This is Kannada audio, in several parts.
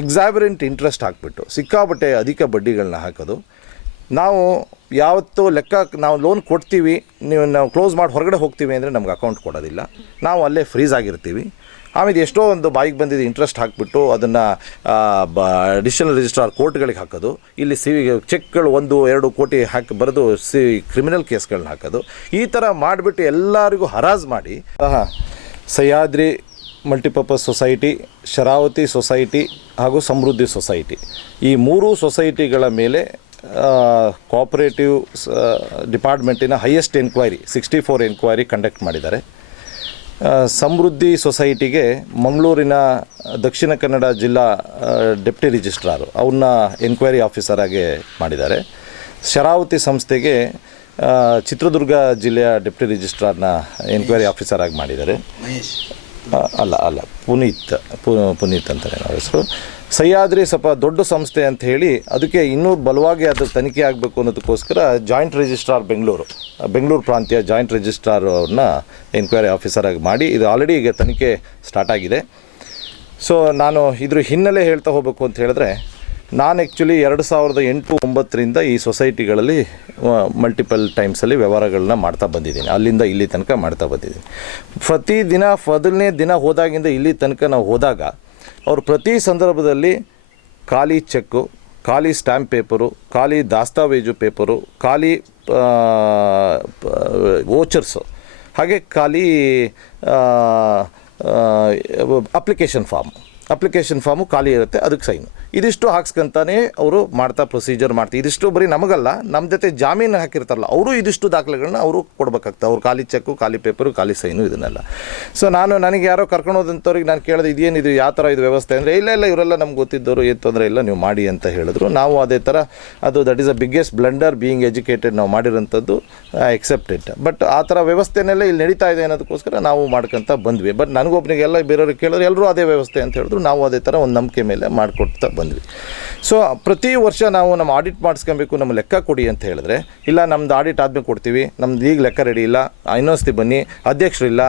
ಎಕ್ಸಾಬರೆಂಟ್ ಇಂಟ್ರೆಸ್ಟ್ ಹಾಕಿಬಿಟ್ಟು ಸಿಕ್ಕಾಪಟ್ಟೆ ಅಧಿಕ ಬಡ್ಡಿಗಳನ್ನ ಹಾಕೋದು. ನಾವು ಯಾವತ್ತೂ ಲೆಕ್ಕ ನಾವು ಲೋನ್ ಕೊಡ್ತೀವಿ, ನಾವು ಕ್ಲೋಸ್ ಮಾಡಿ ಹೊರಗಡೆ ಹೋಗ್ತೀವಿ ಅಂದರೆ ನಮ್ಗೆ ಅಕೌಂಟ್ ಕೊಡೋದಿಲ್ಲ, ನಾವು ಅಲ್ಲೇ ಫ್ರೀಸ್ ಆಗಿರ್ತೀವಿ. ಆಮೇಲೆ ಎಷ್ಟೋ ಒಂದು ಬಾಯಿಗೆ ಬಂದಿದ್ದು ಇಂಟ್ರೆಸ್ಟ್ ಹಾಕಿಬಿಟ್ಟು ಅದನ್ನು ಅಡಿಷನಲ್ ರಿಜಿಸ್ಟ್ರಾರ್ ಕೋರ್ಟ್ಗಳಿಗೆ ಹಾಕೋದು, ಇಲ್ಲಿ ಚೆಕ್ಗಳು 1-2 ಕೋಟಿ ಹಾಕಿ ಬರೆದು ಕ್ರಿಮಿನಲ್ ಕೇಸ್ಗಳನ್ನ ಹಾಕೋದು, ಈ ಥರ ಮಾಡಿಬಿಟ್ಟು ಎಲ್ಲರಿಗೂ ಹರಾಜು ಮಾಡಿ Sahyadri multipurpose society, Sharavathi society ಹಾಗೂ ಸಮೃದ್ಧಿ ಸೊಸೈಟಿ, ಈ 3 ಸೊಸೈಟಿಗಳ ಮೇಲೆ ಕೋಆಪರೇಟಿವ್ ಡಿಪಾರ್ಟ್ಮೆಂಟಿನ ಹೈಯೆಸ್ಟ್ ಎನ್ಕ್ವೈರಿ 64 ಎನ್ಕ್ವೈರಿ ಕಂಡಕ್ಟ್ ಮಾಡಿದ್ದಾರೆ. ಸಮೃದ್ಧಿ ಸೊಸೈಟಿಗೆ ಮಂಗಳೂರಿನ ದಕ್ಷಿಣ ಕನ್ನಡ ಜಿಲ್ಲಾ ಡೆಪ್ಟಿ ರಿಜಿಸ್ಟ್ರಾರು ಅವ್ರನ್ನ ಎನ್ಕ್ವೈರಿ ಆಫೀಸರಾಗಿ ಮಾಡಿದ್ದಾರೆ. ಶರಾವತಿ ಸಂಸ್ಥೆಗೆ ಚಿತ್ರದುರ್ಗ ಜಿಲ್ಲೆಯ ಡೆಪ್ಟಿ ರಿಜಿಸ್ಟ್ರಾರ್ನ ಎನ್ಕ್ವೈರಿ ಆಫೀಸರಾಗಿ ಮಾಡಿದ್ದಾರೆ. ಅಲ್ಲ ಪುನೀತ್ ಅಂತಾರೆ ನಾವು ಹೆಸರು. ಸಹ್ಯಾದ್ರಿ ಸ್ವಲ್ಪ ದೊಡ್ಡ ಸಂಸ್ಥೆ ಅಂತ ಹೇಳಿ ಅದಕ್ಕೆ ಇನ್ನೂ ಬಲವಾಗಿ ಅದು ತನಿಖೆ ಆಗಬೇಕು ಅನ್ನೋದಕ್ಕೋಸ್ಕರ ಜಾಯಿಂಟ್ ರಿಜಿಸ್ಟ್ರಾರ್ ಬೆಂಗಳೂರು ಪ್ರಾಂತ್ಯ ಜಾಯಿಂಟ್ ರಿಜಿಸ್ಟ್ರಾರ್ ಅವ್ರನ್ನ ಎನ್ಕ್ವೈರಿ ಆಫೀಸರಾಗಿ ಮಾಡಿ ಇದು ಆಲ್ರೆಡಿ ಈಗ ತನಿಖೆ ಸ್ಟಾರ್ಟ್ ಆಗಿದೆ. ಸೊ ನಾನು ಇದ್ರ ಹಿನ್ನೆಲೆ ಹೇಳ್ತಾ ಹೋಗಬೇಕು ಅಂತ ಹೇಳಿದ್ರೆ, ನಾನು ಆ್ಯಕ್ಚುಲಿ 2008-09ರಿಂದ ಈ ಸೊಸೈಟಿಗಳಲ್ಲಿ ಮಲ್ಟಿಪಲ್ ಟೈಮ್ಸಲ್ಲಿ ವ್ಯವಹಾರಗಳನ್ನ ಮಾಡ್ತಾ ಬಂದಿದ್ದೀನಿ. ಅಲ್ಲಿಂದ ಇಲ್ಲಿ ತನಕ ಮಾಡ್ತಾ ಬಂದಿದ್ದೀನಿ. ಪ್ರತಿದಿನ ಮೊದಲನೇ ದಿನ ಹೋದಾಗಿಂದ ಇಲ್ಲಿ ತನಕ ನಾವು ಹೋದಾಗ ಅವರು ಪ್ರತಿ ಸಂದರ್ಭದಲ್ಲಿ ಖಾಲಿ ಚೆಕ್ಕು, ಖಾಲಿ ಸ್ಟ್ಯಾಂಪ್ ಪೇಪರು, ಖಾಲಿ ದಾಸ್ತಾವೇಜು ಪೇಪರು, ಖಾಲಿ ವೋಚರ್ಸು, ಹಾಗೆ ಖಾಲಿ ಅಪ್ಲಿಕೇಶನ್ ಫಾರ್ಮು ಖಾಲಿ ಇರುತ್ತೆ, ಅದಕ್ಕೆ ಸೈನು, ಇದಿಷ್ಟು ಹಾಕ್ಸ್ಕೊಂತಾನೆ ಅವರು ಮಾಡ್ತಾ ಪ್ರೊಸೀಜರ್ ಮಾಡ್ತೀವಿ. ಇದಿಷ್ಟು ಬರೀ ನಮಗಲ್ಲ, ನಮ್ಮ ಜೊತೆ ಜಾಮೀನು ಹಾಕಿರ್ತಾರಲ್ಲ ಅವರು ಇದಿಷ್ಟು ದಾಖಲೆಗಳನ್ನ ಅವರು ಕೊಡ್ಬೇಕಾಗ್ತದೆ. ಅವ್ರು ಖಾಲಿ ಚೆಕ್ಕು, ಖಾಲಿ ಪೇಪರು, ಖಾಲಿ ಸೈನು ಇದನ್ನೆಲ್ಲ. ಸೊ ನನಗೆ ಯಾರೋ ಕರ್ಕೊಂಡೋದಂಥವ್ರಿಗೆ ನಾನು ಕೇಳಿದೆ, ಇದೇನಿದು ಯಾವ ಥರ ಇದು ವ್ಯವಸ್ಥೆ ಅಂದರೆ, ಇಲ್ಲ ಇವರೆಲ್ಲ ನಮ್ಗೆ ಗೊತ್ತಿದ್ದವರು, ಏನು ತೊಂದರೆ ಇಲ್ಲ ನೀವು ಮಾಡಿ ಅಂತ ಹೇಳಿದ್ರು. ನಾವು ಅದೇ ಥರ that is a biggest blunder being educated ನಾವು ಮಾಡಿರೋಂಥದ್ದು, ಎಕ್ಸೆಪ್ಟ್ ಇಟ್. ಬಟ್ ಆ ಥರ ವ್ಯವಸ್ಥೆನೆಲ್ಲ ಇಲ್ಲಿ ನಡೀತಾ ಇದೆ ಅನ್ನೋದಕ್ಕೋಸ್ಕರ ನಾವು ಮಾಡ್ಕೊತ ಬಂದ್ವಿ. ಬಟ್ ನನಗೊಬ್ಬನಿಗೆಲ್ಲ ಬೇರೆಯವ್ರಿಗೆ ಕೇಳಿದ್ರು ಎಲ್ಲರೂ ಅದೇ ವ್ಯವಸ್ಥೆ ಅಂತ ಹೇಳಿದ್ರು. ನಾವು ಅದೇ ಥರ ಒಂದು ನಂಬಿಕೆ ಮೇಲೆ ಮಾಡಿಕೊಡ್ತಾ ಬಂದ್ವಿ. ಸೊ ಪ್ರತಿ ವರ್ಷ ನಾವು ನಮ್ಮ ಆಡಿಟ್ ಮಾಡಿಸ್ಕೊಬೇಕು, ನಮ್ಮ ಲೆಕ್ಕ ಕೊಡಿ ಅಂತ ಹೇಳಿದ್ರೆ, ಇಲ್ಲ ನಮ್ದು ಆಡಿಟ್ ಆದಮೇಲೆ ಕೊಡ್ತೀವಿ, ನಮ್ದು ಈಗ ಲೆಕ್ಕ ರೆಡಿ ಇಲ್ಲ, ಇನ್ನೊಂದ್ಸತಿ ಬನ್ನಿ, ಅಧ್ಯಕ್ಷರಿಲ್ಲ,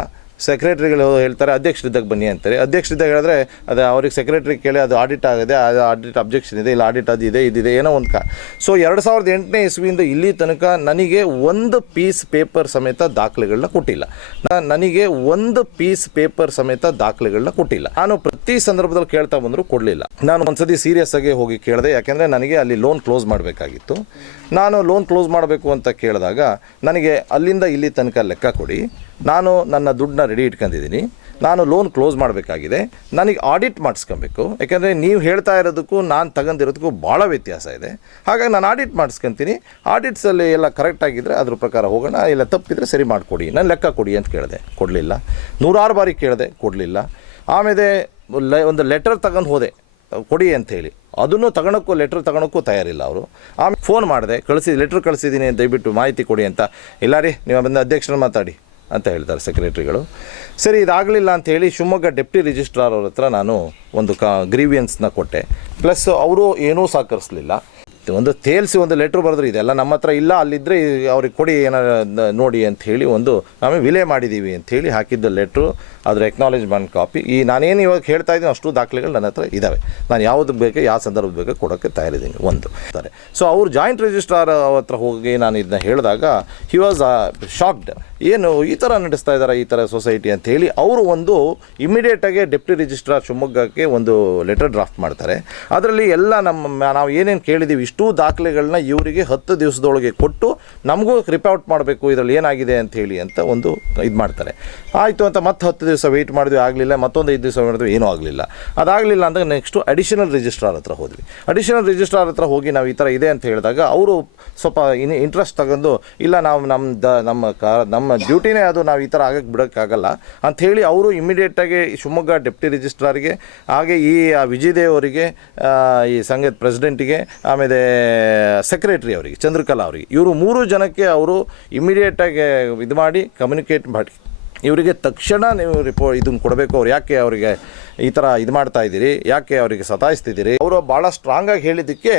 ಸೆಕ್ರೆಟ್ರಿಗಳು ಹೇಳ್ತಾರೆ ಅಧ್ಯಕ್ಷರಿದ್ದಾಗ ಬನ್ನಿ ಅಂತಾರೆ. ಅಧ್ಯಕ್ಷರಿದ್ದಾಗ ಹೇಳಿದ್ರೆ ಅದು ಅವ್ರಿಗೆ ಸೆಕ್ರೆಟ್ರಿ ಕೇಳಿ ಅದು ಆಡಿಟ್ ಆಗಿದೆ, ಅದು ಆಡಿಟ್ ಅಬ್ಜೆಕ್ಷನ್ ಇದೆ, ಇಲ್ಲ ಆಡಿಟ್ ಅದಿದೆ ಇದಿದೆ ಏನೋ ಒಂದು ಸೊ 2008ನೇ ಇಸ್ವಿಯಿಂದ ಇಲ್ಲಿ ತನಕ ನನಗೆ ಒಂದು ಪೀಸ್ ಪೇಪರ್ ಸಮೇತ ದಾಖಲೆಗಳನ್ನ ಕೊಟ್ಟಿಲ್ಲ. ನಾನು ಪ್ರತಿ ಸಂದರ್ಭದಲ್ಲಿ ಕೇಳ್ತಾ ಬಂದರೂ ಕೊಡಲಿಲ್ಲ. ನಾನು ಒಂದ್ಸತಿ ಸೀರಿಯಸ್ ಆಗಿ ಹೋಗಿ ಕೇಳಿದೆ, ಯಾಕೆಂದರೆ ನನಗೆ ಅಲ್ಲಿ ಲೋನ್ ಕ್ಲೋಸ್ ಮಾಡಬೇಕಾಗಿತ್ತು. ನಾನು ಲೋನ್ ಕ್ಲೋಸ್ ಮಾಡಬೇಕು ಅಂತ ಕೇಳಿದಾಗ ನನಗೆ ಅಲ್ಲಿಂದ ಇಲ್ಲಿ ತನಕ ಲೆಕ್ಕ ಕೊಡಿ, ನಾನು ನನ್ನ ದುಡ್ಡನ್ನ ರೆಡಿ ಇಟ್ಕೊಂಡಿದ್ದೀನಿ, ನಾನು ಲೋನ್ ಕ್ಲೋಸ್ ಮಾಡಬೇಕಾಗಿದೆ, ನನಗೆ ಆಡಿಟ್ ಮಾಡಿಸ್ಕೊಬೇಕು, ಯಾಕೆಂದರೆ ನೀವು ಹೇಳ್ತಾ ಇರೋದಕ್ಕೂ ನಾನು ತಗೊಂಡಿರೋದಕ್ಕೂ ಭಾಳ ವ್ಯತ್ಯಾಸ ಇದೆ. ಹಾಗಾಗಿ ನಾನು ಆಡಿಟ್ ಮಾಡಿಸ್ಕೊತೀನಿ, ಆಡಿಟ್ಸಲ್ಲಿ ಎಲ್ಲ ಕರೆಕ್ಟಾಗಿದ್ದರೆ ಅದ್ರ ಪ್ರಕಾರ ಹೋಗೋಣ, ಇಲ್ಲ ತಪ್ಪಿದರೆ ಸರಿ ಮಾಡಿಕೊಡಿ, ನಾನು ಲೆಕ್ಕ ಕೊಡಿ ಅಂತ ಕೇಳಿದೆ, ಕೊಡಲಿಲ್ಲ. 100 ಬಾರಿ ಕೇಳಿದೆ, ಕೊಡಲಿಲ್ಲ. ಆಮೇಲೆ ಒಂದು ಲೆಟರ್ ತಗೊಂಡು ಹೋದೆ ಕೊಡಿ ಅಂಥೇಳಿ, ಅದನ್ನು ಲೆಟ್ರ್ ತಗೊಳಕ್ಕೂ ತಯಾರಿಲ್ಲ ಅವರು. ಆಮೇಲೆ ಫೋನ್ ಮಾಡಿದೆ, ಲೆಟ್ರ್ ಕಳಿಸಿದ್ದೀನಿ, ದಯವಿಟ್ಟು ಮಾಹಿತಿ ಕೊಡಿ ಅಂತ. ಇಲ್ಲ ರೀ ನೀವು ಬಂದು ಅಧ್ಯಕ್ಷರನ್ನ ಮಾತಾಡಿ ಅಂತ ಹೇಳ್ತಾರೆ ಸೆಕ್ರೆಟ್ರಿಗಳು. ಸರಿ ಇದಾಗಲಿಲ್ಲ ಅಂಥೇಳಿ ಶಿವಮೊಗ್ಗ ಡೆಪ್ಟಿ ರಿಜಿಸ್ಟ್ರಾರ್ ಅವ್ರ ಹತ್ರ ನಾನು ಒಂದು ಗ್ರೀವಿಯನ್ಸ್ನ ಕೊಟ್ಟೆ. ಪ್ಲಸ್ ಅವರು ಏನೂ ಸಹಕರಿಸಲಿಲ್ಲ. ಒಂದು ತೇಲ್ಸಿ ಒಂದು ಲೆಟ್ರ್ ಬರೆದ್ರು, ಇದೆಲ್ಲ ನಮ್ಮ ಹತ್ರ ಇಲ್ಲ, ಅಲ್ಲಿದ್ದರೆ ಅವ್ರಿಗೆ ಕೊಡಿ ಏನಾರು ನೋಡಿ ಅಂಥೇಳಿ ನಾವೇ ವಿಲೇ ಮಾಡಿದ್ದೀವಿ ಅಂಥೇಳಿ ಹಾಕಿದ್ದ ಲೆಟ್ರು, ಅದರ ಎಕ್ನಾಲೇಜ್ಮೆಂಟ್ ಕಾಪಿ, ಈ ನಾನೇನು ಇವಾಗ ಹೇಳ್ತಾ ಇದ್ದೀನಿ ಅಷ್ಟು ದಾಖಲೆಗಳು ನನ್ನ ಹತ್ರ ಇದ್ದಾವೆ. ನಾನು ಯಾವುದಕ್ಕೆ ಬೇಕು, ಯಾವ ಸಂದರ್ಭ ಬೇಕು ಕೊಡೋಕ್ಕೆ ತಯಾರಿದ್ದೀನಿ ಒಂದು. ಸೊ ಅವ್ರು ಜಾಯಿಂಟ್ ರಿಜಿಸ್ಟ್ರಾರ್ ಹತ್ರ ಹೋಗಿ ನಾನು ಇದನ್ನ ಹೇಳಿದಾಗ ಹಿ ವಾಸ್ ಶಾಕ್ಡ್. ಏನು ಈ ಥರ ನಡೆಸ್ತಾ ಇದ್ದಾರೆ ಈ ಥರ ಸೊಸೈಟಿ ಅಂಥೇಳಿ ಅವರು ಇಮಿಡಿಯೇಟಾಗಿ ಡೆಪ್ಟಿ ರಿಜಿಸ್ಟ್ರಾರ್ ಶಿವಮೊಗ್ಗಕ್ಕೆ ಒಂದು ಲೆಟರ್ ಡ್ರಾಫ್ಟ್ ಮಾಡ್ತಾರೆ. ಅದರಲ್ಲಿ ಎಲ್ಲ ನಾವು ಏನೇನು ಕೇಳಿದ್ದೀವಿ ಇಷ್ಟೂ ದಾಖಲೆಗಳನ್ನ ಇವರಿಗೆ 10 ದಿವಸದೊಳಗೆ ಕೊಟ್ಟು ನಮಗೂ ರಿಪೋರ್ಟ್ ಮಾಡಬೇಕು ಇದರಲ್ಲಿ ಏನಾಗಿದೆ ಅಂಥೇಳಿ ಅಂತ ಇದು ಮಾಡ್ತಾರೆ. ಆಯಿತು ಅಂತ ಮತ್ತೆ 10 ದಿವಸ ವೆಯ್ಟ್ ಮಾಡಿದ್ವಿ, ಆಗಲಿಲ್ಲ. ಮತ್ತೊಂದು 5 ದಿವಸ ಮಾಡಿದ್ವಿ, ಏನೂ ಆಗಲಿಲ್ಲ. ಅದಾಗಲಿಲ್ಲ ಅಂತ ನೆಕ್ಸ್ಟು ಅಡಿಷನಲ್ ರಿಜಿಸ್ಟ್ರಾರ್ ಹತ್ರ ಹೋದ್ವಿ. ಅಡಿಷನಲ್ ರಿಜಿಸ್ಟ್ರಾರ್ ಹತ್ರ ಹೋಗಿ ನಾವು ಈ ಥರ ಇದೆ ಅಂತ ಹೇಳಿದಾಗ ಅವರು ಸ್ವಲ್ಪ ಇಂಟ್ರೆಸ್ಟ್ ತಗೊಂಡು, ಇಲ್ಲ ನಾವು ನಮ್ಮ ಡ್ಯೂಟಿನೇ ಅದು, ನಾವು ಈ ಥರ ಆಗಕ್ಕೆ ಬಿಡೋಕ್ಕಾಗಲ್ಲ ಅಂಥೇಳಿ ಅವರು ಇಮಿಡಿಯೇಟಾಗಿ ಶಿವಮೊಗ್ಗ ಡೆಪ್ಟಿ ರಿಜಿಸ್ಟ್ರಾರ್ಗೆ, ಹಾಗೆ ಈ ವಿಜಯದೇವ್ ಅವರಿಗೆ, ಈ ಸಂಘದ ಪ್ರೆಸಿಡೆಂಟಿಗೆ, ಆಮೇಲೆ ಸೆಕ್ರೆಟ್ರಿ ಅವರಿಗೆ ಚಂದ್ರಕಲಾ ಅವರಿಗೆ, ಇವರು 3 ಜನಕ್ಕೆ ಅವರು ಇಮಿಡಿಯೇಟಾಗಿ ಇದು ಮಾಡಿ ಕಮ್ಯುನಿಕೇಟ್ ಮಾಡಿ ಇವರಿಗೆ ತಕ್ಷಣ ನೀವು ಇದನ್ನು ಕೊಡಬೇಕು. ಅವ್ರು ಯಾಕೆ ಅವರಿಗೆ ಈ ಥರ ಇದು ಮಾಡ್ತಾ ಇದ್ದೀರಿ, ಯಾಕೆ ಅವರಿಗೆ ಸತಾಯಿಸ್ತಿದ್ದೀರಿ, ಅವರು ಭಾಳ ಸ್ಟ್ರಾಂಗಾಗಿ ಹೇಳಿದ್ದಕ್ಕೆ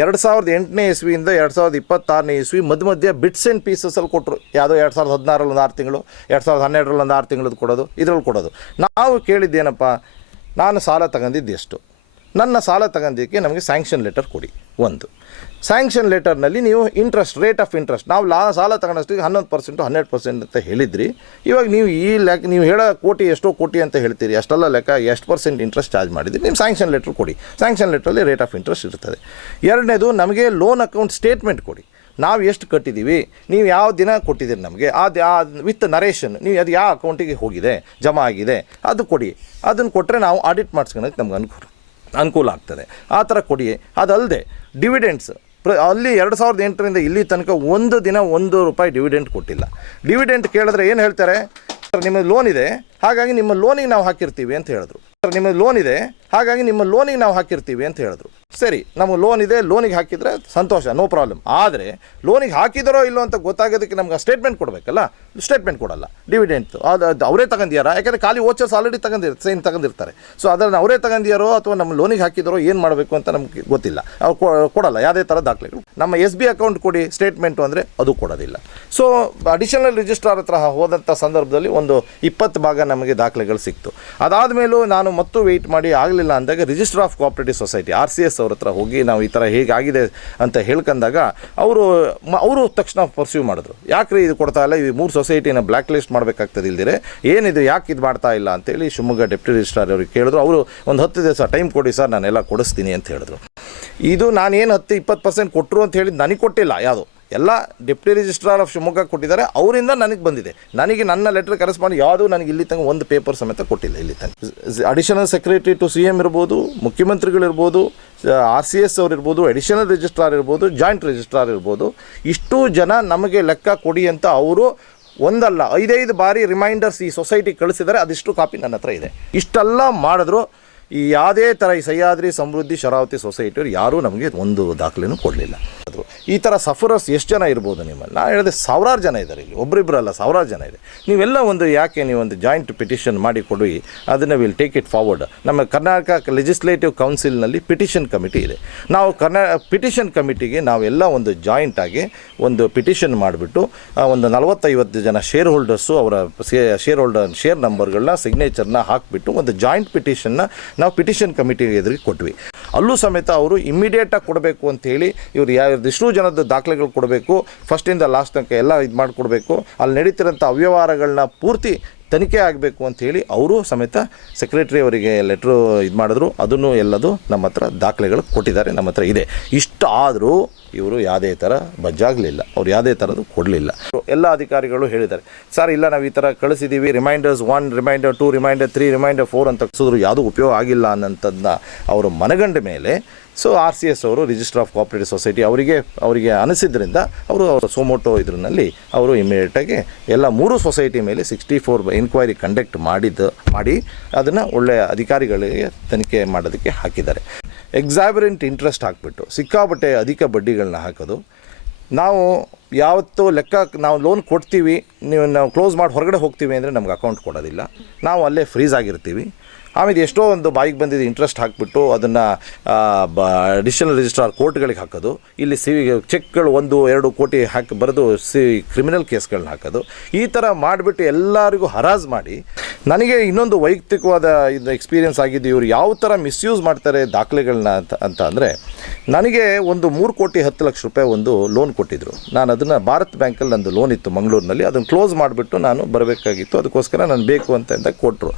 2008ನೇ ಇಸ್ವಿಯಿಂದ 2026ನೇ ಇಸ್ವಿ ಮಧ್ಯೆ ಬಿಟ್ಸ್ ಆ್ಯಂಡ್ ಪೀಸಸಲ್ಲಿ ಕೊಟ್ಟರು. ಯಾವುದೋ 2016ರಲ್ಲಿ ಒಂದು 6 ತಿಂಗಳು, 2012ರಲ್ಲಿ ಒಂದು 6 ತಿಂಗಳದ್ದು ಕೊಡೋದು, ಇದರಲ್ಲಿ ಕೊಡೋದು. ನಾವು ಕೇಳಿದ್ದೇನಪ್ಪ, ನಾನು ಸಾಲ ತಗೊಂಡಿದ್ದು ಎಷ್ಟು, ನನ್ನ ಸಾಲ ತಗೊಂಡಿದ್ದಕ್ಕೆ ನಮಗೆ ಸ್ಯಾಂಕ್ಷನ್ ಲೆಟರ್ ಕೊಡಿ. ಒಂದು ಸ್ಯಾಂಕ್ಷನ್ ಲೆಟರ್ನಲ್ಲಿ ನೀವು ಇಂಟ್ರೆಸ್ಟ್, ರೇಟ್ ಆಫ್ ಇಂಟ್ರೆಸ್ಟ್, ನಾವು ಸಾಲ ತಗೊಂಡಷ್ಟಿಗೆ 11% 12% ಅಂತ ಹೇಳಿದ್ರಿ. ಇವಾಗ ನೀವು ನೀವು ಹೇಳೋ ಕೋಟಿ ಎಷ್ಟೋ ಕೋಟಿ ಅಂತ ಹೇಳ್ತೀರಿ, ಅಷ್ಟೆಲ್ಲ ಲೆಕ್ಕ ಎಷ್ಟು ಪರ್ಸೆಂಟ್ ಇಂಟ್ರೆಸ್ಟ್ ಚಾರ್ಜ್ ಮಾಡಿದ್ರಿ, ನಿಮ್ಮ ಸ್ಯಾಂಕ್ಷನ್ ಲೆಟ್ರ್ ಕೊಡಿ. ಸ್ಯಾಂಕ್ಷನ್ ಲೆಟ್ರಲ್ಲಿ ರೇಟ್ ಆಫ್ ಇಂಟ್ರೆಸ್ಟ್ ಇರ್ತದೆ. ಎರಡನೇದು, ನಮಗೆ ಲೋನ್ ಅಕೌಂಟ್ ಸ್ಟೇಟ್ಮೆಂಟ್ ಕೊಡಿ. ನಾವು ಎಷ್ಟು ಕಟ್ಟಿದ್ದೀವಿ, ನೀವು ಯಾವ ದಿನ ಕೊಟ್ಟಿದ್ದೀರಿ ನಮಗೆ, ವಿತ್ ನರೇಷನ್, ನೀವು ಅದು ಯಾವ ಅಕೌಂಟಿಗೆ ಹೋಗಿದೆ, ಜಮಾ ಆಗಿದೆ, ಅದು ಕೊಡಿ. ಅದನ್ನು ಕೊಟ್ಟರೆ ನಾವು ಆಡಿಟ್ ಮಾಡಿಸ್ಕೊಳಕ್ಕೆ ನಮ್ಗೆ ಅನುಕೂಲ ಆಗ್ತದೆ. ಆ ಥರ ಕೊಡಿ. ಅದಲ್ಲದೆ ಡಿವಿಡೆಂಡ್ಸ್, ಅಲ್ಲಿ 2008ರಿಂದ ಇಲ್ಲಿ ತನಕ ಒಂದು ದಿನ ₹1 ಡಿವಿಡೆಂಟ್ ಕೊಟ್ಟಿಲ್ಲ. ಡಿವಿಡೆಂಟ್ ಕೇಳಿದ್ರೆ ಏನು ಹೇಳ್ತಾರೆ, ನಿಮ್ಮ ಲೋನ್ ಇದೆ ಹಾಗಾಗಿ ನಿಮ್ಮ ಲೋನಿಗೆ ನಾವು ಹಾಕಿರ್ತೀವಿ ಅಂತ ಹೇಳಿದ್ರು. ನಿಮ್ಮ ಲೋನ್ ಇದೆ ಹಾಗಾಗಿ ನಿಮ್ಮ ಲೋನಿಗೆ ನಾವು ಹಾಕಿರ್ತೀವಿ ಅಂತ ಹೇಳಿದ್ರು. ಸರಿ, ನಮಗೆ ಲೋನ್ ಇದೆ, ಲೋನಿಗೆ ಹಾಕಿದರೆ ಸಂತೋಷ, ನೋ ಪ್ರಾಬ್ಲಮ್. ಆದರೆ ಲೋನಿಗೆ ಹಾಕಿದರೋ ಇಲ್ಲೋ ಅಂತ ಗೊತ್ತಾಗೋದಕ್ಕೆ ನಮ್ಗೆ ಆ ಸ್ಟೇಟ್ಮೆಂಟ್ ಕೊಡಬೇಕಲ್ಲ. ಸ್ಟೇಟ್ಮೆಂಟ್ ಕೊಡಲ್ಲ. ಡಿವಿಡೆಂಟ್ ಅದು ಅವರೇ ತಗೊಂಡಿಯಾರ, ಯಾಕೆಂದರೆ ಖಾಲಿ ವೋಚರ್ಸ್ ಆಲ್ರೆಡಿ ತಗೊಂಡಿರ್ತಾರೆ. ಸೊ ಅದನ್ನು ಅವರೇ ತಗೊಂಡಿಯಾರೋ ಅಥವಾ ನಮ್ಮ ಲೋನಿಗೆ ಹಾಕಿದರೋ ಏನು ಮಾಡಬೇಕು ಅಂತ ನಮಗೆ ಗೊತ್ತಿಲ್ಲ. ಅವ್ರು ಕೊಡಲ್ಲ ಯಾವುದೇ ಥರ ದಾಖಲೆಗಳು. ನಮ್ಮ SB ಅಕೌಂಟ್ ಕೊಡಿ ಸ್ಟೇಟ್ಮೆಂಟು ಅಂದರೆ ಅದು ಕೊಡೋದಿಲ್ಲ. ಸೊ ಅಡಿಷನಲ್ ರಿಜಿಸ್ಟ್ರಾರ್ ಹತ್ರ ಹೋದಂಥ ಸಂದರ್ಭದಲ್ಲಿ ಒಂದು 20 ಭಾಗ ನಮಗೆ ದಾಖಲೆಗಳು ಸಿಕ್ತು. ಅದಾದಮೇಲೂ ನಾನು ಮತ್ತು ವೆಯ್ಟ್ ಮಾಡಿ ಆಗಲಿಲ್ಲ ಅಂದಾಗ registrar of cooperative society RCS ಅವ್ರ ಹತ್ರ ಹೋಗಿ ನಾವು ಈ ಥರ ಹೇಗಾಗಿದೆ ಅಂತ ಹೇಳ್ಕೊಂಡಾಗ ಅವರು ತಕ್ಷಣ ಪರ್ಸ್ಯೂ ಮಾಡಿದ್ರು. ಯಾಕ್ರಿ ಇದು ಕೊಡ್ತಾ ಇಲ್ಲ, ಈ 3 ಸೊಸೈಟಿನ ಬ್ಲ್ಯಾಕ್ ಲಿಸ್ಟ್ ಮಾಡಬೇಕಾಗ್ತದೆ, ಇಲ್ದಿರೆ ಏನಿದು ಯಾಕೆ ಇದು ಮಾಡ್ತಾ ಇಲ್ಲ ಅಂತೇಳಿ ಶಿವಮೊಗ್ಗ ಡೆಪ್ಟಿ ರಿಜಿಸ್ಟ್ರಾರ್ ಅವ್ರಿಗೆ ಕೇಳಿದ್ರು. ಅವರು ಒಂದು 10 ದಿವಸ ಟೈಮ್ ಕೊಡಿ ಸರ್, ನಾನೆಲ್ಲ ಕೊಡಿಸ್ತೀನಿ ಅಂತ ಹೇಳಿದ್ರು. ಇದು ನಾನೇನು 10-20% ಕೊಟ್ಟರು ಅಂತ ಹೇಳಿದ್ದು ನನಗೆ ಕೊಟ್ಟಿಲ್ಲ, ಯಾವುದು ಎಲ್ಲ ಡೆಪ್ಟಿ ರಿಜಿಸ್ಟ್ರಾರ್ ಆಫ್ ಶಿವಮೊಗ್ಗ ಕೊಟ್ಟಿದ್ದಾರೆ, ಅವರಿಂದ ನನಗೆ ಬಂದಿದೆ. ನನಗೆ ನನ್ನ ಲೆಟರ್ ಕರೆಸ್ಪಾಂಡ್ ಯಾವುದೂ ನನಗೆ ಇಲ್ಲಿ ತನಕ ಒಂದು ಪೇಪರ್ ಸಮೇತ ಕೊಟ್ಟಿಲ್ಲ. ಇಲ್ಲಿ ತನಕ ಅಡಿಷನಲ್ ಸೆಕ್ರೆಟರಿ ಟು CM ಇರ್ಬೋದು, ಮುಖ್ಯಮಂತ್ರಿಗಳಿರ್ಬೋದು, RCS ಅವ್ರು ಇರ್ಬೋದು, ಅಡಿಷನಲ್ ರಿಜಿಸ್ಟ್ರಾರ್ ಇರ್ಬೋದು, ಜಾಯಿಂಟ್ ರಿಜಿಸ್ಟ್ರಾರ್ ಇರ್ಬೋದು, ಇಷ್ಟು ಜನ ನಮಗೆ ಲೆಕ್ಕ ಕೊಡಿ ಅಂತ ಅವರು ಒಂದಲ್ಲ 5 ಬಾರಿ ರಿಮೈಂಡರ್ಸ್ ಈ ಸೊಸೈಟಿ ಕಳಿಸಿದ್ದಾರೆ. ಅದಿಷ್ಟು ಕಾಪಿ ನನ್ನ ಹತ್ರ ಇದೆ. ಇಷ್ಟೆಲ್ಲ ಮಾಡಿದ್ರು ಈ ಯಾವುದೇ ಥರ ಈ ಸಹ್ಯಾದ್ರಿ ಸಮೃದ್ಧಿ ಶರಾವತಿ ಸೊಸೈಟಿಯವರು ಯಾರೂ ನಮಗೆ ಒಂದು ದಾಖಲೆನೂ ಕೊಡಲಿಲ್ಲ. ಈ ಥರ ಸಫರರ್ಸ್ ಎಷ್ಟು ಜನ ಇರ್ಬೋದು ನಿಮ್ಮಲ್ಲಿ? ನಾನು ಹೇಳಿದೆ ಸಾವಿರಾರು ಜನ ಇದ್ದಾರೆ ಇಲ್ಲಿ, ಒಬ್ಬರಿಬ್ಬರಲ್ಲ ಸಾವಿರಾರು ಜನ ಇದೆ. ನೀವೆಲ್ಲ ಯಾಕೆ ನೀವು ಒಂದು ಜಾಯಿಂಟ್ ಪಿಟಿಷನ್ ಮಾಡಿ ಕೊಡಿ, ಅದನ್ನು ವಿಲ್ ಟೇಕ್ ಇಟ್ ಫಾರ್ವರ್ಡ್. ನಮ್ಮ ಕರ್ನಾಟಕ ಲೆಜಿಸ್ಲೇಟಿವ್ ಕೌನ್ಸಿಲ್ನಲ್ಲಿ ಪಿಟಿಷನ್ ಕಮಿಟಿ ಇದೆ. ನಾವು ಪಿಟಿಷನ್ ಕಮಿಟಿಗೆ ನಾವೆಲ್ಲ ಒಂದು ಜಾಯಿಂಟಾಗಿ ಒಂದು ಪಿಟಿಷನ್ ಮಾಡಿಬಿಟ್ಟು ಒಂದು 40-50 ಜನ ಶೇರ್ ಹೋಲ್ಡರ್ಸು ಅವರ ಶೇರ್ ನಂಬರ್ಗಳನ್ನ ಸಿಗ್ನೇಚರ್ನ ಹಾಕಿಬಿಟ್ಟು ಒಂದು ಜಾಯಿಂಟ್ ಪಿಟಿಷನ್ನ ನಾವು ಪಿಟಿಷನ್ ಕಮಿಟಿಗೆ ಎದುರಿಗೆ ಕೊಟ್ವಿ. ಅಲ್ಲೂ ಸಮೇತ ಅವರು ಇಮ್ಮಿಡಿಯೇಟಾಗಿ ಕೊಡಬೇಕು ಅಂತೇಳಿ ಇವರು ಇಷ್ಟು ಜನದ ದಾಖಲೆಗಳು ಕೊಡಬೇಕು, ಫಸ್ಟಿಂದ ಲಾಸ್ಟ್ ತನಕ ಎಲ್ಲ ಇದು ಮಾಡಿಕೊಡ್ಬೇಕು, ಅಲ್ಲಿ ನಡೀತಿರೋಂಥ ಅವ್ಯವಹಾರಗಳನ್ನ ಪೂರ್ತಿ ತನಿಖೆ ಆಗಬೇಕು ಅಂಥೇಳಿ ಅವರು ಸಮೇತ ಸೆಕ್ರೆಟರಿ ಅವರಿಗೆ ಲೆಟ್ರು ಇದು ಮಾಡಿದ್ರು. ಅದನ್ನು ಎಲ್ಲದು ನಮ್ಮ ಹತ್ರ ದಾಖಲೆಗಳು ಕೊಟ್ಟಿದ್ದಾರೆ, ನಮ್ಮ ಹತ್ರ ಇದೆ. ಇಷ್ಟು ಆದರೂ ಇವರು ಯಾವುದೇ ಥರ ಬಜ್ಜಾಗಲಿಲ್ಲ, ಅವ್ರು ಯಾವುದೇ ಥರದ್ದು ಕೊಡಲಿಲ್ಲ. ಎಲ್ಲ ಅಧಿಕಾರಿಗಳು ಹೇಳಿದ್ದಾರೆ, ಸರ್ ಇಲ್ಲ ನಾವು ಈ ಥರ ಕಳಿಸಿದ್ದೀವಿ, ರಿಮೈಂಡರ್ಸ್ 1, ರಿಮೈಂಡರ್ 2, ರಿಮೈಂಡರ್ 3, ರಿಮೈಂಡರ್ 4 ಅಂತ ಕಳಿಸಿದ್ರು, ಯಾವುದೂ ಉಪಯೋಗ ಆಗಿಲ್ಲ ಅನ್ನೋಂಥದ್ದನ್ನ ಅವರು ಮನಗಂಡ ಮೇಲೆ ಸೊ RCS ಅವರು ರಿಜಿಸ್ಟರ್ ಆಫ್ ಕೋಆಪರೇಟಿವ್ ಸೊಸೈಟಿ ಅವರಿಗೆ ಅನಿಸಿದ್ರಿಂದ ಅವರ ಸೋಮೋಟೋ ಇದರಲ್ಲಿ ಅವರು ಇಮಿಡಿಯೇಟಾಗಿ ಎಲ್ಲ 3 ಸೊಸೈಟಿ ಮೇಲೆ 64 ಎನ್ಕ್ವೈರಿ ಕಂಡಕ್ಟ್ ಮಾಡಿ ಅದನ್ನು ಒಳ್ಳೆಯ ಅಧಿಕಾರಿಗಳಿಗೆ ತನಿಖೆ ಮಾಡೋದಕ್ಕೆ ಹಾಕಿದ್ದಾರೆ. ಎಕ್ಸಾಬರೆಂಟ್ ಇಂಟ್ರೆಸ್ಟ್ ಹಾಕಿಬಿಟ್ಟು ಸಿಕ್ಕಾಪಟ್ಟೆ ಅಧಿಕ ಬಡ್ಡಿಗಳನ್ನ ಹಾಕೋದು. ನಾವು ಯಾವತ್ತೂ ನಾವು ಲೋನ್ ಕೊಡ್ತೀವಿ, ನಾವು ಕ್ಲೋಸ್ ಮಾಡಿ ಹೊರಗಡೆ ಹೋಗ್ತೀವಿ ಅಂದರೆ ನಮ್ಗೆ ಅಕೌಂಟ್ ಕೊಡೋದಿಲ್ಲ, ನಾವು ಅಲ್ಲೇ ಫ್ರೀಸ್ ಆಗಿರ್ತೀವಿ. ಆಮೇಲೆ ಎಷ್ಟೋ ಒಂದು ಬಾಯಿಗೆ ಬಂದಿದ್ದು ಇಂಟ್ರೆಸ್ಟ್ ಹಾಕಿಬಿಟ್ಟು ಅದನ್ನು ಅಡಿಷನಲ್ ರಿಜಿಸ್ಟ್ರಾರ್ ಕೋರ್ಟ್ಗಳಿಗೆ ಹಾಕೋದು, ಇಲ್ಲಿ ಚೆಕ್ಗಳು 1-2 ಕೋಟಿ ಬರೆದು ಕ್ರಿಮಿನಲ್ ಕೇಸ್ಗಳನ್ನ ಹಾಕೋದು, ಈ ಥರ ಮಾಡಿಬಿಟ್ಟು ಎಲ್ಲರಿಗೂ ಹರಾಜ್ ಮಾಡಿ. ನನಗೆ ಇನ್ನೊಂದು ವೈಯಕ್ತಿಕವಾದ ಇದು ಎಕ್ಸ್ಪೀರಿಯೆನ್ಸ್ ಆಗಿದ್ದು, ಇವರು ಯಾವ ಥರ ಮಿಸ್ಯೂಸ್ ಮಾಡ್ತಾರೆ ದಾಖಲೆಗಳನ್ನ ಅಂತ ಅಂದರೆ, ನನಗೆ ಒಂದು 3,10,00,000 ಒಂದು ಲೋನ್ ಕೊಟ್ಟಿದ್ದರು. ನಾನು ಅದನ್ನು ಭಾರತ್ ಬ್ಯಾಂಕಲ್ಲಿ ನಂದು ಲೋನ್ ಇತ್ತು ಮಂಗಳೂರಿನಲ್ಲಿ, ಅದನ್ನು ಕ್ಲೋಸ್ ಮಾಡಿಬಿಟ್ಟು ನಾನು ಬರಬೇಕಾಗಿತ್ತು, ಅದಕ್ಕೋಸ್ಕರ ನಾನು ಬೇಕು ಅಂತ ಕೊಟ್ಟರು.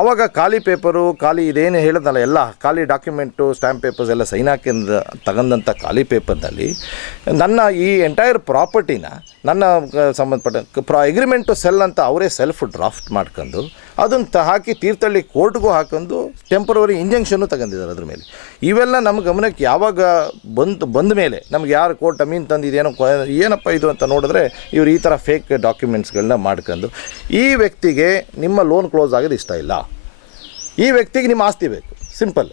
ಆವಾಗ ಖಾಲಿ ಪೇಪರು, ಖಾಲಿ ಇದೇನು ಹೇಳಿದ್ನಲ್ಲ ಎಲ್ಲ ಖಾಲಿ ಡಾಕ್ಯುಮೆಂಟು, ಸ್ಟ್ಯಾಂಪ್ ಪೇಪರ್ಸ್ ಎಲ್ಲ ಸೈನ್ ಹಾಕಿಂದ ತಗೊಂಡಂಥ ಖಾಲಿ ಪೇಪರ್ನಲ್ಲಿ ನನ್ನ ಈ ಎಂಟೈರ್ ಪ್ರಾಪರ್ಟಿನ ನನ್ನ ಸಂಬಂಧಪಟ್ಟ ಅಗ್ರಿಮೆಂಟು ಸೆಲ್ ಅಂತ ಅವರೇ ಸೆಲ್ಫ್ ಡ್ರಾಫ್ಟ್ ಮಾಡ್ಕೊಂಡು ಅದನ್ನು ಹಾಕಿ ತೀರ್ಥಹಳ್ಳಿ ಕೋರ್ಟ್ಗೂ ಹಾಕೊಂಡು ಟೆಂಪರರಿ ಇಂಜೆಕ್ಷನ್ನು ತಗೊಂಡಿದ್ದಾರೆ ಅದ್ರ ಮೇಲೆ. ಇವೆಲ್ಲ ನಮ್ಮ ಗಮನಕ್ಕೆ ಯಾವಾಗ ಬಂದ ಮೇಲೆ ನಮ್ಗೆ ಯಾರು ಕೋರ್ಟ್ ಅಮೀನ್ ತಂದಿದ್ದೇನೋ ಏನಪ್ಪ ಇದು ಅಂತ ನೋಡಿದ್ರೆ ಇವರು ಈ ಥರ ಫೇಕ್ ಡಾಕ್ಯುಮೆಂಟ್ಸ್ಗಳನ್ನ ಮಾಡ್ಕೊಂಡು, ಈ ವ್ಯಕ್ತಿಗೆ ನಿಮ್ಮ ಲೋನ್ ಕ್ಲೋಸ್ ಆಗೋದು ಇಷ್ಟ ಇಲ್ಲ, ಈ ವ್ಯಕ್ತಿಗೆ ನಿಮ್ಮ ಆಸ್ತಿ ಬೇಕು, ಸಿಂಪಲ್.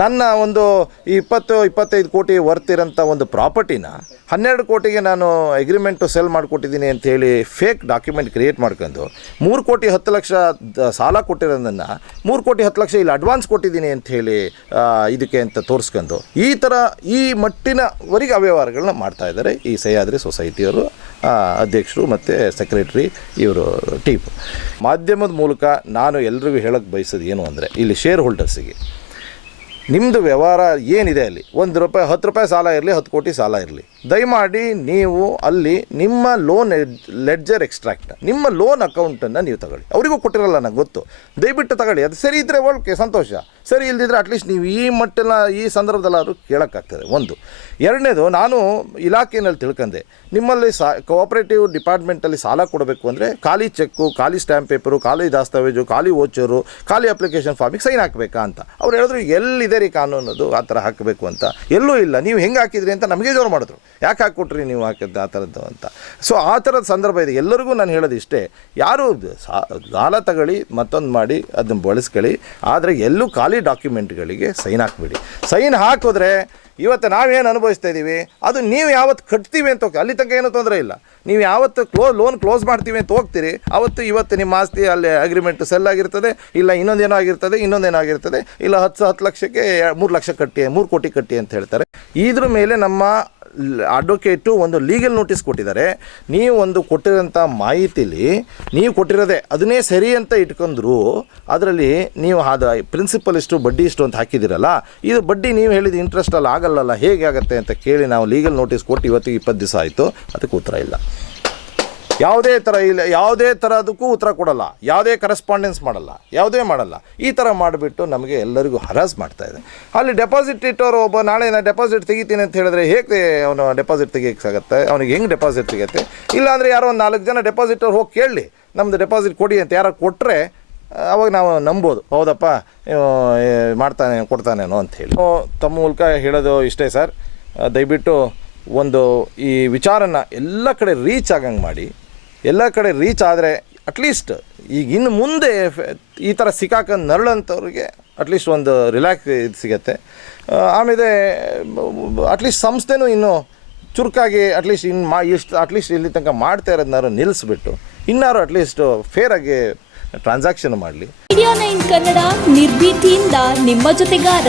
ನನ್ನ ಒಂದು 20-25 ಕೋಟಿ ವರ್ತ್ ಇರೋಂಥ ಒಂದು ಪ್ರಾಪರ್ಟಿನ 12 ಕೋಟಿಗೆ ನಾನು ಅಗ್ರಿಮೆಂಟು ಸೆಲ್ ಮಾಡಿಕೊಟ್ಟಿದ್ದೀನಿ ಅಂಥೇಳಿ ಫೇಕ್ ಡಾಕ್ಯುಮೆಂಟ್ ಕ್ರಿಯೇಟ್ ಮಾಡ್ಕೊಂಡು 3,10,00,000 ಸಾಲ ಕೊಟ್ಟಿರೋದನ್ನು 3,10,00,000 ಇಲ್ಲಿ ಅಡ್ವಾನ್ಸ್ ಕೊಟ್ಟಿದ್ದೀನಿ ಅಂಥೇಳಿ ಇದಕ್ಕೆ ಅಂತ ತೋರಿಸ್ಕೊಂಡು ಈ ಥರ ಈ ಮಟ್ಟಿನವರೆಗೆ ಅವ್ಯವಹಾರಗಳನ್ನ ಮಾಡ್ತಾಯಿದ್ದಾರೆ ಈ ಸಹ್ಯಾದ್ರಿ ಸೊಸೈಟಿಯವರು ಅಧ್ಯಕ್ಷರು ಮತ್ತು ಸೆಕ್ರೆಟ್ರಿ ಇವರು ಟೀಮ್. ಮಾಧ್ಯಮದ ಮೂಲಕ ನಾನು ಎಲ್ರಿಗೂ ಹೇಳೋಕ್ಕೆ ಬಯಸೋದು ಏನು ಅಂದರೆ, ಇಲ್ಲಿ ಶೇರ್ ಹೋಲ್ಡರ್ಸಿಗೆ ನಿಮ್ಮದು ವ್ಯವಹಾರ ಏನಿದೆ ಅಲ್ಲಿ ₹1 ₹10 ಸಾಲ ಇರಲಿ 10 ಕೋಟಿ ಸಾಲ ಇರಲಿ, ದಯಮಾಡಿ ನೀವು ಅಲ್ಲಿ ನಿಮ್ಮ ಲೋನ್ ಲೆಡ್ಜರ್ ಎಕ್ಸ್ಟ್ರಾಕ್ಟ್ ನಿಮ್ಮ ಲೋನ್ ಅಕೌಂಟನ್ನು ನೀವು ತಗೊಳ್ಳಿ. ಅವರಿಗೂ ಕೊಟ್ಟಿರಲ್ಲ ನನಗೆ ಗೊತ್ತು, ದಯವಿಟ್ಟು ತಗೊಳ್ಳಿ. ಅದು ಸರಿ ಇದ್ದರೆ ಓಕೆ ಸಂತೋಷ, ಸರಿ ಇಲ್ದಿದ್ರೆ ಅಟ್ಲೀಸ್ಟ್ ನೀವು ಈ ಮಟ್ಟನ ಈ ಸಂದರ್ಭದಲ್ಲಾದರೂ ಕೇಳೋಕ್ಕಾಗ್ತದೆ. ಒಂದು. ಎರಡನೇದು, ನಾನು ಇಲಾಖೆಯಲ್ಲಿ ತಿಳ್ಕೊಂಡೆ, ನಿಮ್ಮಲ್ಲಿ ಕೋಆಪರೇಟಿವ್ ಡಿಪಾರ್ಟ್ಮೆಂಟಲ್ಲಿ ಸಾಲ ಕೊಡಬೇಕು ಅಂದರೆ ಖಾಲಿ ಚೆಕ್ಕು, ಖಾಲಿ ಸ್ಟ್ಯಾಂಪ್ ಪೇಪರು, ಖಾಲಿ ದಾಸ್ತಾವೇಜು, ಖಾಲಿ ವೋಚರು, ಖಾಲಿ ಅಪ್ಲಿಕೇಶನ್ ಫಾರ್ಮಿಗೆ ಸೈನ್ ಹಾಕಬೇಕಾ ಅಂತ. ಅವ್ರು ಹೇಳಿದ್ರು ಎಲ್ಲಿದೆ ರೀ ಕಾನೂನದು ಆ ಥರ ಹಾಕಬೇಕು ಅಂತ. ಎಲ್ಲೂ ಇಲ್ಲ, ನೀವು ಹೆಂಗೆ ಹಾಕಿದ್ರಿ ಅಂತ ನಮಗೆ ಜೋರು ಮಾಡಿದ್ರು, ಯಾಕೆ ಹಾಕ್ಕೊಟ್ರಿ ನೀವು ಹಾಕಿದ್ದು ಆ ಥರದ್ದು ಅಂತ. ಸೊ ಆ ಥರದ ಸಂದರ್ಭ ಇದೆ. ಎಲ್ಲರಿಗೂ ನಾನು ಹೇಳೋದು ಇಷ್ಟೇ, ಯಾರು ಸಾಲ ತಗೊಳ್ಳಿ ಮತ್ತೊಂದು ಮಾಡಿ ಅದನ್ನು ಬಳಸ್ಕೊಳ್ಳಿ, ಆದರೆ ಎಲ್ಲೂ ಖಾಲಿ ಡಾಕ್ಯುಮೆಂಟ್ಗಳಿಗೆ ಸೈನ್ ಹಾಕ್ಬಿಡಿ. ಸೈನ್ ಹಾಕಿದ್ರೆ ಇವತ್ತು ನಾವೇನು ಅನುಭವಿಸ್ತಾ ಇದ್ದೀವಿ ಅದು ನೀವು ಯಾವತ್ತು ಕಟ್ತೀವಿ ಅಂತ ಹೋಗ್ತೀವಿ, ಅಲ್ಲಿ ತನಕ ಏನೂ ತೊಂದರೆ ಇಲ್ಲ. ನೀವು ಯಾವತ್ತು ಲೋನ್ ಕ್ಲೋಸ್ ಮಾಡ್ತೀವಿ ಅಂತ ಹೋಗ್ತೀರಿ, ಇವತ್ತು ನಿಮ್ಮ ಆಸ್ತಿ ಅಲ್ಲಿ ಅಗ್ರಿಮೆಂಟ್ ಸೆಲ್ ಆಗಿರ್ತದೆ, ಇಲ್ಲ ಇನ್ನೊಂದೇನೋ ಆಗಿರ್ತದೆ, ಇಲ್ಲ 10 ಲಕ್ಷಕ್ಕೆ 3 ಲಕ್ಷ ಕಟ್ಟಿ 3 ಕೋಟಿ ಕಟ್ಟಿ ಅಂತ ಹೇಳ್ತಾರೆ. ಇದ್ರ ಮೇಲೆ ನಮ್ಮ ಅಡ್ವೊಕೇಟು ಒಂದು ಲೀಗಲ್ ನೋಟಿಸ್ ಕೊಟ್ಟಿದ್ದಾರೆ. ನೀವು ಒಂದು ಕೊಟ್ಟಿರೋಂಥ ಮಾಹಿತಿಲಿ ನೀವು ಕೊಟ್ಟಿರೋದೆ ಅದನ್ನೇ ಸರಿ ಅಂತ ಇಟ್ಕೊಂಡ್ರು, ಅದರಲ್ಲಿ ನೀವು ಅದು ಪ್ರಿನ್ಸಿಪಲ್ ಇಷ್ಟು ಬಡ್ಡಿ ಇಷ್ಟು ಅಂತ ಹಾಕಿದ್ದೀರಲ್ಲ, ಇದು ಬಡ್ಡಿ ನೀವು ಹೇಳಿದ ಇಂಟ್ರೆಸ್ಟಲ್ಲಿ ಆಗಲ್ಲಲ್ಲ, ಹೇಗೆ ಆಗುತ್ತೆ ಅಂತ ಕೇಳಿ ನಾವು ಲೀಗಲ್ ನೋಟಿಸ್ ಕೊಟ್ಟು ಇವತ್ತಿಗೆ 20 ದಿವಸ ಆಯಿತು, ಅದಕ್ಕೆ ಉತ್ತರ ಇಲ್ಲ. ಯಾವುದೇ ಥರದಕ್ಕೂ ಉತ್ತರ ಕೊಡಲ್ಲ, ಯಾವುದೇ ಕರೆಸ್ಪಾಂಡೆನ್ಸ್ ಮಾಡಲ್ಲ, ಯಾವುದೇ ಮಾಡಲ್ಲ. ಈ ಥರ ಮಾಡಿಬಿಟ್ಟು ನಮಗೆ ಎಲ್ಲರಿಗೂ ಹರಾಜ್ ಮಾಡ್ತಾಯಿದೆ. ಅಲ್ಲಿ ಡೆಪಾಸಿಟ್ ಇಟ್ಟವರು ಒಬ್ಬ ನಾಳೆ ನಾನು ಡೆಪಾಸಿಟ್ ತೆಗಿತೀನಿ ಅಂತ ಹೇಳಿದ್ರೆ ಹೇಗೆ ಅವನು ಡೆಪಾಸಿಟ್ ತೆಗಿಯೋಕ್ಕಾಗತ್ತೆ? ಅವನಿಗೆ ಹೆಂಗೆ ಡೆಪಾಸಿಟ್ ತೆಗಿಯುತ್ತೆ? ಇಲ್ಲಾಂದರೆ ಯಾರೋ ಒಂದು 4 ಜನ ಡೆಪಾಸಿಟರ್ ಹೋಗಿ ಕೇಳಲಿ ನಮ್ಮದು ಡೆಪಾಸಿಟ್ ಕೊಡಿ ಅಂತ, ಯಾರು ಕೊಟ್ಟರೆ ಅವಾಗ ನಾವು ನಂಬೋದು, ಹೌದಪ್ಪ ಕೊಡ್ತಾನೇನೋ ಅಂಥೇಳಿ. ತಮ್ಮ ಮೂಲಕ ಹೇಳೋದು ಇಷ್ಟೇ ಸರ್, ದಯವಿಟ್ಟು ಒಂದು ಈ ವಿಚಾರನ ಎಲ್ಲ ಕಡೆ ರೀಚ್ ಆಗಂಗೆ ಮಾಡಿ. ಎಲ್ಲ ಕಡೆ ರೀಚ್ ಆದರೆ ಅಟ್ಲೀಸ್ಟ್ ಈಗ ಇನ್ನು ಮುಂದೆ ಈ ಥರ ಸಿಕ್ಕಾಕೊಂಡು ನರಳಂಥವ್ರಿಗೆ ಅಟ್ಲೀಸ್ಟ್ ಒಂದು ರಿಲ್ಯಾಕ್ಸ್ ಇದು ಸಿಗುತ್ತೆ. ಆಮೇಲೆ ಅಟ್ಲೀಸ್ಟ್ ಸಂಸ್ಥೆನೂ ಇನ್ನೂ ಚುರುಕಾಗಿ ಅಟ್ಲೀಸ್ಟ್ ಇಲ್ಲಿ ತನಕ ಮಾಡ್ತಾ ಇರೋದನ್ನಾರು ನಿಲ್ಲಿಸ್ಬಿಟ್ಟು ಇನ್ನಾರು ಅಟ್ಲೀಸ್ಟ್ ಫೇರಾಗಿ ಟ್ರಾನ್ಸಾಕ್ಷನ್ ಮಾಡಲಿ. ಇಂಡಿಯಾ 9 ಕನ್ನಡ ನಿರ್ಭೀತಿಯಿಂದ ನಿಮ್ಮ ಜೊತೆಗಾರ.